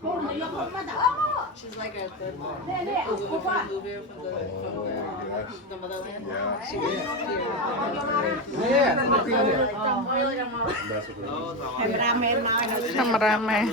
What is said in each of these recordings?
She's like a third mom. Move here from the motherland. Yeah. She lives here. Cameraman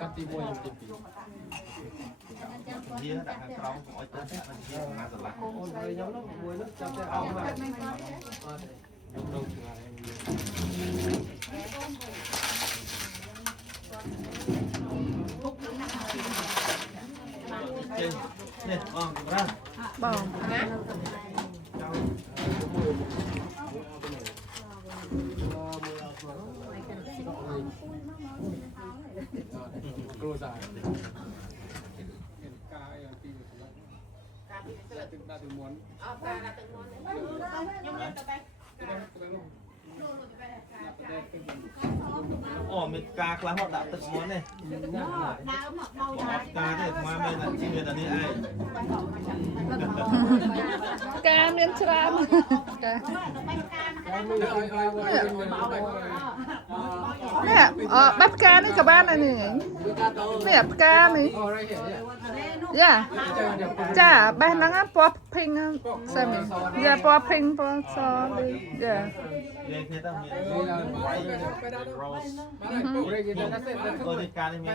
កាត់ទី1ទី2 វាដាក់ខាងក្រោមកុំឲ្យទៅតែมันជាអាស្រឡាក់ អូនហើយខ្ញុំនោះមួយនោះចាប់តែអោបបាទខ្ញុំទៅឆ្ងាយ ចេញនេះបងប្រាំ បង គ្រូសាកាយពីទឹកដាក់ទៅមុនអូមានការខ្លះមកដាក់ទឹកមុននេះការនេះស្មើមានតែជីវិតនេះឯង ការមានច្រើនចា នេះបាត់ផ្កានេះក៏បានដែរនេះនេះផ្កានេះយ៉ាចាបេះហ្នឹងពណ៌ pink សើមយ៉ាពណ៌ pink ពណ៌សយ៉ា និយាយគ្នាទៅមាន rose អូនេះការនេះមាន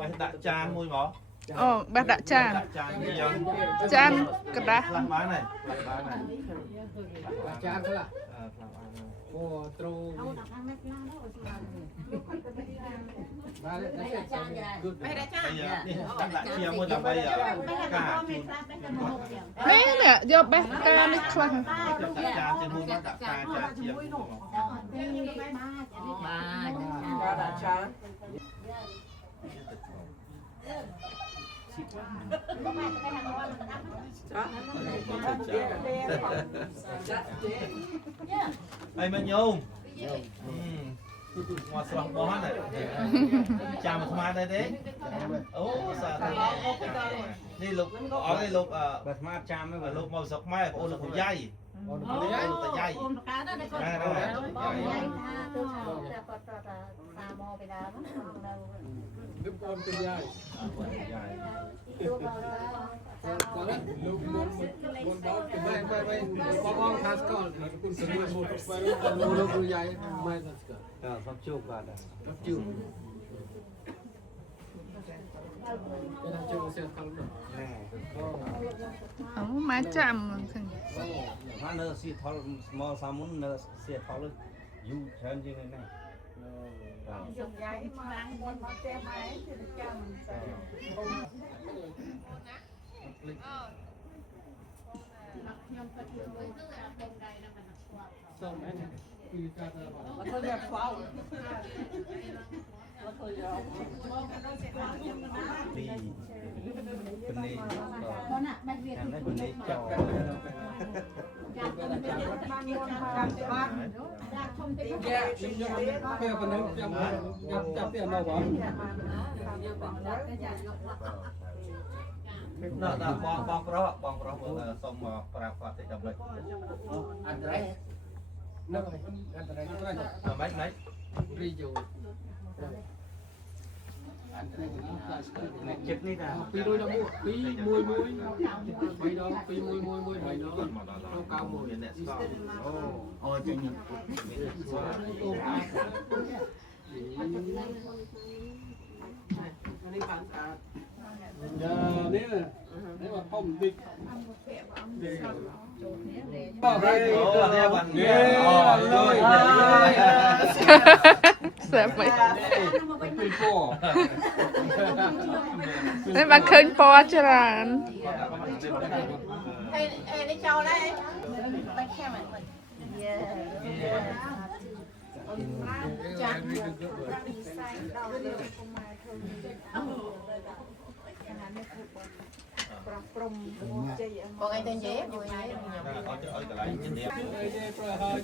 បេះដាក់ចានមួយមក អូបេះដាក់ចាន ដាក់ចានយ៉ាង ចានកដាស់ ខ្លះបានហើយបានហើយ ចានខ្លះ ខ្លះបាន អូត្រូបាទតែគឺ នេះដាក់ជាមួយដើម្បីការជូន នេះយកបេះផ្កានេះខ្លះ ដាក់ចានជាមួយមកដាក់ការចានជាមួយមក ដាក់ចាន ហើយមិនញោមមកស្រស់បោះហ្នឹងចាំអាត្មាដែរទេអូសាធុនេះលោកអត់ទេលោកអាត្មាចាំហ្នឹងលោកមកស្រុកខ្មែរបងអូនលោកយាយអូនលោកយាយលោកតាយាយដឹកអូនទៅយាយលោកមុនដល់ទៅបែបបងខាស្កលគុណសមួយមកទៅលោកគ្រូយាយមិនស្កលសំជួបបាទសំជួបគេជួបเสียថលនោះ អូមកចាំឃើញ mà nó xì thol small salmon nó xì thol you turn như thế này đi bên này bên này chọc ពេលប៉ុណ្ណឹងចាប់ទៀតមកបង ដល់បងប្រុសសូមប្រាប់គាត់តិចដល់លេច អន្តរេនៅអន្តរេអន្តរេ មិន រីយូអន្តរេនេះចិត្តនេះថា211 211 3ដង211 3ដង 91 មានអ្នកស្គាល់ ô trên những នេះបានស្អាត នេះនេះមកធំតិច អូនេះបាននេះអូយ សើមមិន ពីពណ៌ នេះបានឃើញពណ៌ច្រើន នេះចូលដែរ ចាស់ ចា còn anh tên dễ rồi ở cái lại trên đẹp lại